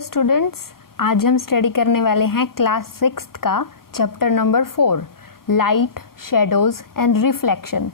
Students, आज हम study करने वाले हैं क्लास 6 का chapter number 4 light, shadows and reflection.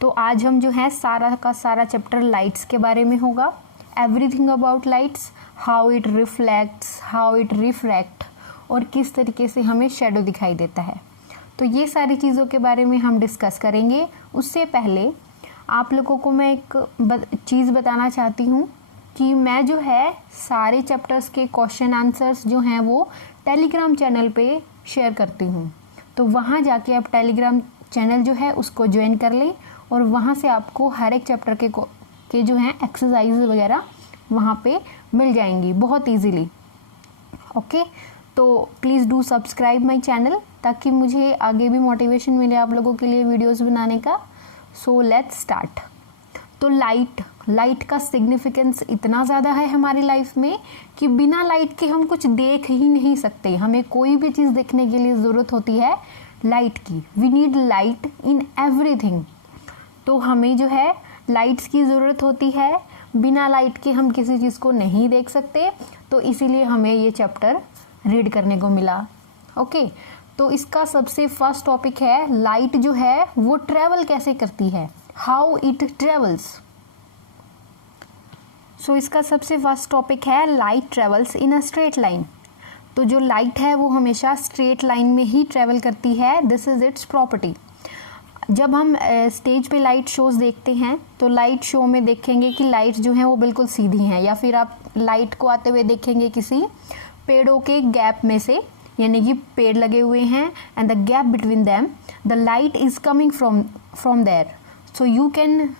तो आज हम जो है सारा का सारा चैप्टर लाइट्स के बारे में होगा। Everything about lights, how it reflects, how it refract और किस तरीके से हमें शेडो दिखाई देता है। तो ये सारी चीज़ों के बारे में हम डिस्कस करेंगे। उससे पहले आप लोगों को मैं एक चीज़ बताना चाहती हूँ कि मैं जो है सारे चैप्टर्स के क्वेश्चन आंसर्स जो हैं वो टेलीग्राम चैनल पे शेयर करती हूँ। तो वहाँ जाके आप टेलीग्राम चैनल जो है उसको ज्वाइन कर लें और वहाँ से आपको हर एक चैप्टर के जो हैं एक्सरसाइज वगैरह वहाँ पे मिल जाएंगी बहुत इजीली। ओके, तो please do subscribe my channel ताकि मुझे आगे भी मोटिवेशन मिले आप लोगों के लिए वीडियोस बनाने का। So let's start. तो लाइट का सिग्निफिकेंस इतना ज़्यादा है हमारी लाइफ में कि बिना लाइट के हम कुछ देख ही नहीं सकते। हमें कोई भी चीज़ देखने के लिए ज़रूरत होती है लाइट की। We need light in everything. तो हमें जो है लाइट्स की ज़रूरत होती है। बिना लाइट के हम किसी चीज़ को नहीं देख सकते। तो इसीलिए हमें ये चैप्टर रीड करने को मिला। ओके, तो इसका सबसे फर्स्ट टॉपिक है लाइट जो है वो ट्रेवल कैसे करती है, हाउ इट ट्रेवल्स। सो इसका सबसे फर्स्ट टॉपिक है light travels in a straight line. तो जो लाइट है वो हमेशा स्ट्रेट लाइन में ही ट्रेवल करती है। This is it's property. जब हम स्टेज पे लाइट शोज देखते हैं तो लाइट शो में देखेंगे कि लाइट जो है वो बिल्कुल सीधी हैं, या फिर आप लाइट को आते हुए देखेंगे किसी पेड़ों के गैप में से, यानी कि पेड़ लगे हुए हैं and the gap between them the light is coming from there. So you can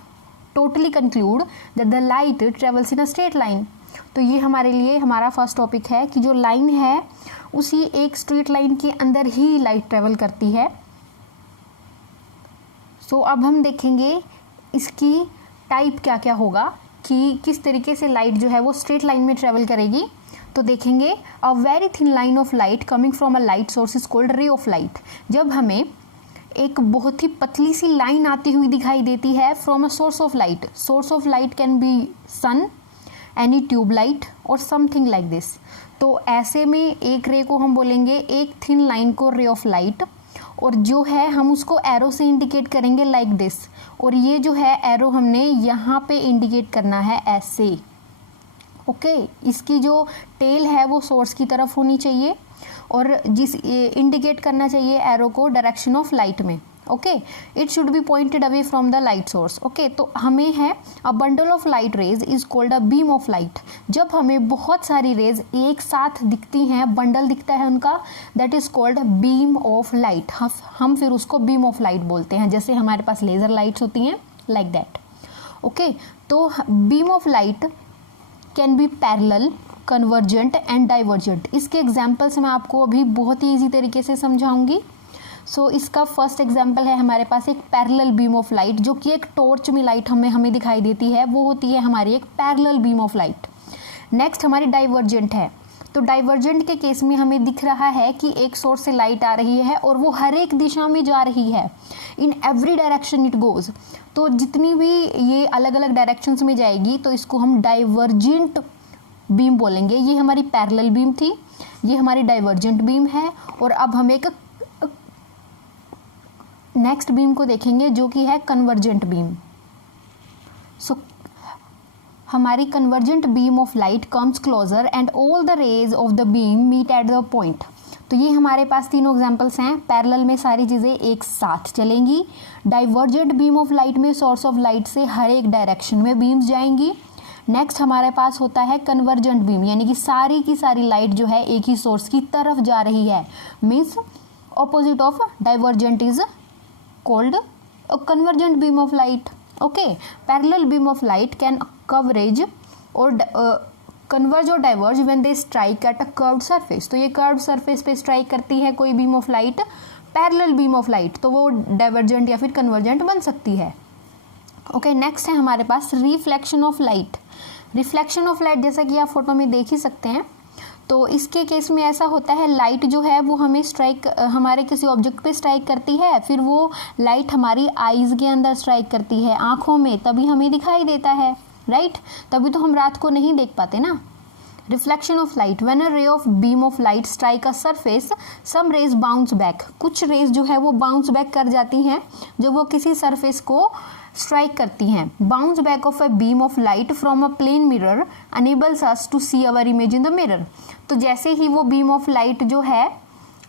totally conclude that the light travels in a straight line. तो ये हमारे लिए हमारा फर्स्ट टॉपिक है कि जो लाइन है उसी एक स्ट्रेट लाइन के अंदर ही लाइट ट्रेवल करती है। सो अब हम देखेंगे इसकी टाइप क्या क्या होगा कि किस तरीके से लाइट जो है वो स्ट्रेट लाइन में ट्रेवल करेगी। तो देखेंगे a very thin line of light coming from a light source is called ray of light. जब हमें एक बहुत ही पतली सी लाइन आती हुई दिखाई देती है from a source of light. Source of light can be sun, any tube light और समथिंग लाइक दिस। तो ऐसे में एक रे को हम बोलेंगे, एक थिन लाइन को रे ऑफ लाइट, और जो है हम उसको एरो से इंडिकेट करेंगे लाइक दिस। और ये जो है एरो हमने यहाँ पे इंडिकेट करना है ऐसे। ओके, इसकी जो टेल है वो सोर्स की तरफ होनी चाहिए और जिस इंडिकेट करना चाहिए एरो को डायरेक्शन ऑफ लाइट में। Okay, it should be pointed away from the light source. Okay, तो हमें है a bundle of light rays is called a beam of light. जब हमें बहुत सारी रेज एक साथ दिखती हैं, बंडल दिखता है उनका, that is called beam of light. हम फिर उसको बीम ऑफ लाइट बोलते हैं, जैसे हमारे पास लेजर लाइट्स होती हैं लाइक दैट। ओके, तो beam of light can B parallel, convergent and divergent. इसके एग्जाम्पल्स मैं आपको अभी बहुत ही ईजी तरीके से समझाऊंगी। सो इसका फर्स्ट एग्जाम्पल है हमारे पास एक पैरेलल बीम ऑफ लाइट, जो कि एक टॉर्च में लाइट हमें दिखाई देती है, वो होती है हमारी एक parallel beam of light. Next हमारी डाइवर्जेंट है। तो डाइवर्जेंट के केस में हमें दिख रहा है कि एक सोर्स से लाइट आ रही है और वो हर एक दिशा में जा रही है, in every direction it goes. तो जितनी भी ये अलग अलग डायरेक्शंस में जाएगी तो इसको हम डाइवर्जेंट बीम बोलेंगे। ये हमारी पैरेलल बीम थी, ये हमारी डाइवर्जेंट बीम है। और अब हम एक नेक्स्ट बीम को देखेंगे जो कि है कन्वर्जेंट बीम। सो हमारी convergent beam of light comes closer and all the rays of the beam meet at the point. तो ये हमारे पास तीनों एग्जांपल्स हैं। पैरेलल में सारी चीज़ें एक साथ चलेंगी। डाइवर्जेंट बीम ऑफ लाइट में सोर्स ऑफ लाइट से हर एक डायरेक्शन में बीम्स जाएंगी। नेक्स्ट हमारे पास होता है कन्वर्जेंट बीम, यानी कि सारी की सारी लाइट जो है एक ही सोर्स की तरफ जा रही है। Means opposite of divergent is called convergent beam of light. Okay, parallel beam of light can coverage और कन्वर्ज और diverge when they strike at a curved surface. तो ये कर्व्ड सरफेस पे स्ट्राइक करती है कोई beam of light, parallel beam of light, तो वो डाइवर्जेंट या फिर कन्वर्जेंट बन सकती है। ओके, नेक्स्ट है हमारे पास reflection of light. Reflection of light जैसा कि आप फोटो में देख ही सकते हैं। तो इसके केस में ऐसा होता है, लाइट जो है वो हमें हमारे किसी ऑब्जेक्ट पे स्ट्राइक करती है, फिर वो लाइट हमारी आईज के अंदर स्ट्राइक करती है, आँखों में, तभी हमें दिखाई देता है, राइट। तभी तो हम रात को नहीं देख पाते ना। Reflection of light, when a ray of beam of light strike a surface some rays bounce back, कुछ रेज जो है वो बाउंस बैक कर जाती हैं जब वो किसी सरफेस को स्ट्राइक करती हैं। Bounce back of a beam of light from a plane mirror enables us to see our image in the mirror. तो जैसे ही वो बीम ऑफ लाइट जो है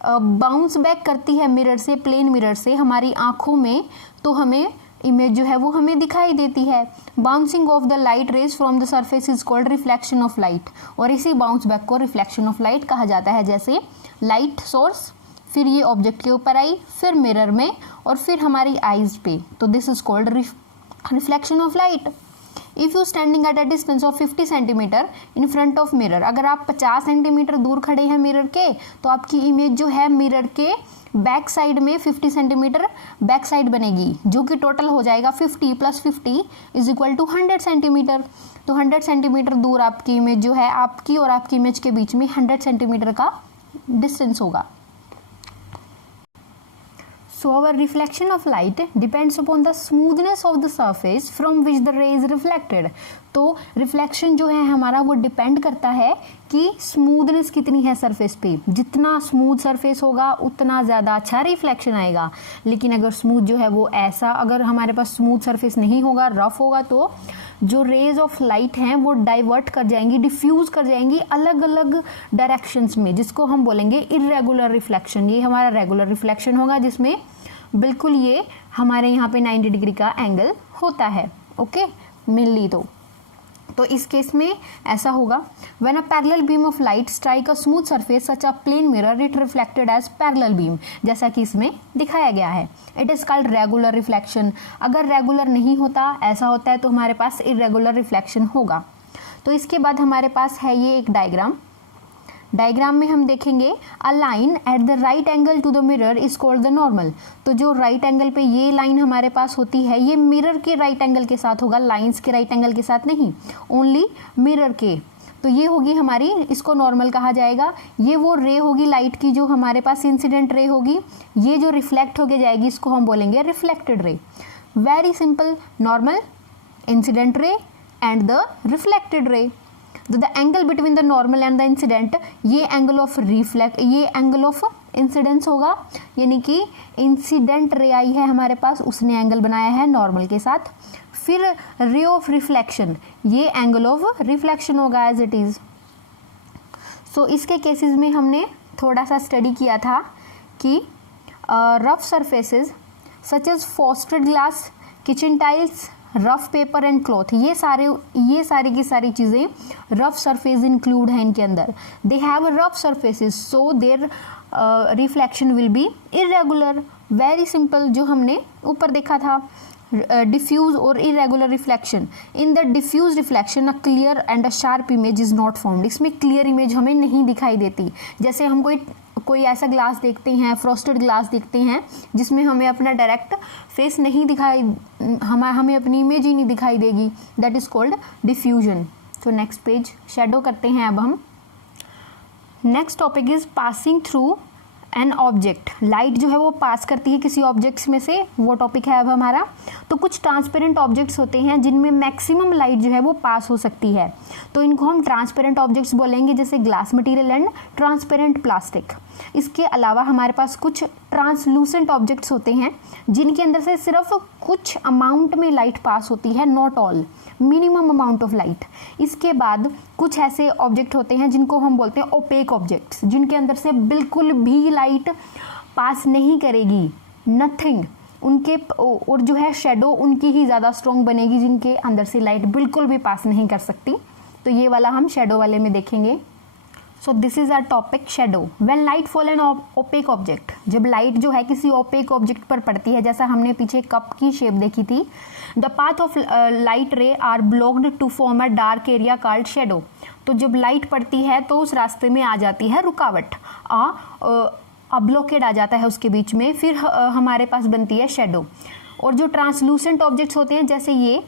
बाउंस बैक करती है मिरर से, प्लेन मिरर से हमारी आंखों में, तो हमें इमेज जो है वो हमें दिखाई देती है। Bouncing off the light rays from the surface is called reflection of light, और इसी बाउंस बैक को रिफ्लेक्शन ऑफ लाइट कहा जाता है। जैसे लाइट सोर्स, फिर ये ऑब्जेक्ट के ऊपर आई, फिर मिरर में, और फिर हमारी आईज पे, तो this is called reflection of light. If you standing at a distance of 50 centimetre in front of mirror, अगर आप 50 सेंटीमीटर दूर खड़े हैं मिरर के, तो आपकी इमेज जो है मिरर के बैक साइड में 50 सेंटीमीटर बैक साइड बनेगी, जो कि टोटल हो जाएगा 50 + 50 इज इक्वल टू 100 सेंटीमीटर। तो 100 सेंटीमीटर दूर आपकी इमेज जो है, आपकी और आपकी इमेज के बीच में 100 सेंटीमीटर का डिस्टेंस होगा। So our reflection of light depends upon the smoothness of the surface from which the ray is reflected. तो रिफ्लेक्शन जो है हमारा वो डिपेंड करता है कि स्मूथनेस कितनी है सरफेस पे। जितना स्मूथ सरफेस होगा उतना ज़्यादा अच्छा रिफ्लेक्शन आएगा। लेकिन अगर स्मूथ जो है वो ऐसा, अगर हमारे पास स्मूथ सरफेस नहीं होगा, रफ होगा, तो जो रेज ऑफ लाइट हैं वो डाइवर्ट कर जाएंगी, डिफ्यूज कर जाएंगी अलग अलग डायरेक्शंस में, जिसको हम बोलेंगे इरेगुलर रिफ्लेक्शन। ये हमारा रेगुलर रिफ्लेक्शन होगा जिसमें बिल्कुल ये हमारे यहाँ पे 90 डिग्री का एंगल होता है। ओके, मेनली तो इस केस में ऐसा होगा, when a parallel beam of light strike a smooth surface such a plane mirror it reflected as parallel beam, जैसा कि इसमें दिखाया गया है। It is called regular reflection. अगर रेगुलर नहीं होता, ऐसा होता है, तो हमारे पास इरेगुलर रिफ्लेक्शन होगा। तो इसके बाद हमारे पास है ये एक डायग्राम में हम देखेंगे a line at the right angle to the mirror is called the normal. तो जो राइट एंगल पे ये लाइन हमारे पास होती है, ये मिरर के राइट एंगल के साथ होगा, लाइंस के राइट एंगल के साथ नहीं, ओनली मिरर के। तो ये होगी हमारी, इसको नॉर्मल कहा जाएगा। ये वो रे होगी लाइट की जो हमारे पास इंसिडेंट रे होगी, ये जो रिफ्लेक्ट होके जाएगी इसको हम बोलेंगे reflected ray. Very simple, normal, incident ray and the reflected ray. तो the angle between the normal and the incident, ये एंगल ऑफ ये एंगल ऑफ इंसिडेंस होगा, यानी कि इंसिडेंट रे आई है हमारे पास, उसने एंगल बनाया है नॉर्मल के साथ। फिर रे ऑफ रिफ्लेक्शन, ये एंगल ऑफ रिफ्लेक्शन होगा एज इट इज। सो इसके केसेस में हमने थोड़ा सा स्टडी किया था कि rough surfaces such as frosted glass, kitchen tiles, rough paper and cloth, ये सारी की सारी चीज़ें रफ सरफेस इंक्लूड है इनके अंदर। They have rough surfaces so their reflection will be irregular. Very simple, जो हमने ऊपर देखा था, डिफ्यूज और irregular reflection. In the diffuse reflection a clear and a sharp image is not formed. इसमें क्लियर इमेज हमें नहीं दिखाई देती। जैसे हम कोई ऐसा ग्लास देखते हैं, फ्रॉस्टेड ग्लास देखते हैं, जिसमें हमें अपना डायरेक्ट फेस नहीं दिखाई, हमें अपनी इमेज ही नहीं दिखाई देगी, दैट इज कॉल्ड डिफ्यूजन। तो नेक्स्ट पेज शेडो करते हैं अब हम। Next topic is passing through an object. Light जो है वो पास करती है किसी ऑब्जेक्ट्स में से, वो टॉपिक है अब हमारा। तो कुछ ट्रांसपेरेंट ऑब्जेक्ट्स होते हैं जिनमें मैक्सिमम लाइट जो है वो पास हो सकती है, तो इनको हम ट्रांसपेरेंट ऑब्जेक्ट्स बोलेंगे, जैसे glass material and transparent plastic. इसके अलावा हमारे पास कुछ ट्रांसलूसेंट ऑब्जेक्ट्स होते हैं जिनके अंदर से सिर्फ कुछ अमाउंट में लाइट पास होती है, not all, minimum amount of light. इसके बाद कुछ ऐसे ऑब्जेक्ट होते हैं जिनको हम बोलते हैं ओपेक ऑब्जेक्ट्स, जिनके अंदर से बिल्कुल भी लाइट पास नहीं करेगी, नथिंग। उनके और जो है शेडो उनकी ही ज़्यादा स्ट्रॉन्ग बनेगी, जिनके अंदर से लाइट बिल्कुल भी पास नहीं कर सकती। तो ये वाला हम शेडो वाले में देखेंगे। So this is our topic shadow. When light fall an opaque object, जब लाइट जो है किसी ओपेक ऑब्जेक्ट पर पड़ती है, जैसा हमने पीछे कप की शेप देखी थी, the path of light ray are blocked to form a dark area called shadow. तो जब लाइट पड़ती है तो उस रास्ते में आ जाती है रुकावट, ब्लॉकेड आ जाता है उसके बीच में, फिर हमारे पास बनती है शेडो। और जो ट्रांसलूसेंट ऑब्जेक्ट्स होते हैं जैसे ये,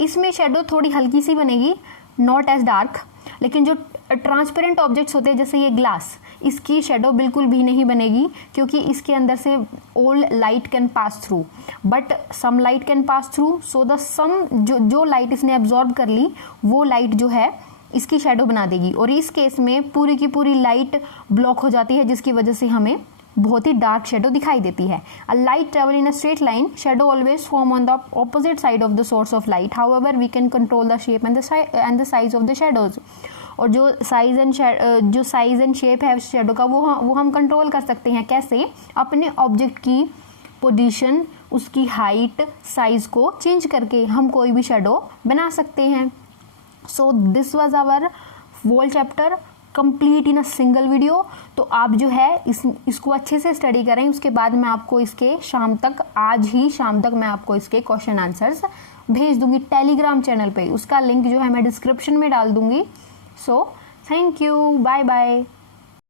इसमें शेडो थोड़ी हल्की सी बनेगी, नॉट एज डार्क। लेकिन जो ट्रांसपेरेंट ऑब्जेक्ट्स होते हैं जैसे ये ग्लास, इसकी शेडो बिल्कुल भी नहीं बनेगी, क्योंकि इसके अंदर से all light can pass through, but some light can pass through. So the some जो लाइट इसने एब्जॉर्ब कर ली, वो लाइट जो है इसकी शेडो बना देगी, और इस केस में पूरी की पूरी लाइट ब्लॉक हो जाती है, जिसकी वजह से हमें बहुत ही डार्क शेडो दिखाई देती है। A light travel in a straight line, shadow always form on the opposite side of the source of light, however we can control the shape and the size of the shadows. और जो size and shape है shadow का वो हम control कर सकते हैं। कैसे? अपने ऑब्जेक्ट की पोजीशन, उसकी हाइट, साइज को चेंज करके हम कोई भी शेडो बना सकते हैं। So this was our whole chapter complete in a single video. तो आप जो है इसको अच्छे से स्टडी करें, उसके बाद मैं आपको इसके आज ही शाम तक मैं आपको इसके क्वेश्चन आंसर्स भेज दूंगी टेलीग्राम चैनल पे। उसका लिंक जो है मैं डिस्क्रिप्शन में डाल दूंगी। So thank you, bye bye.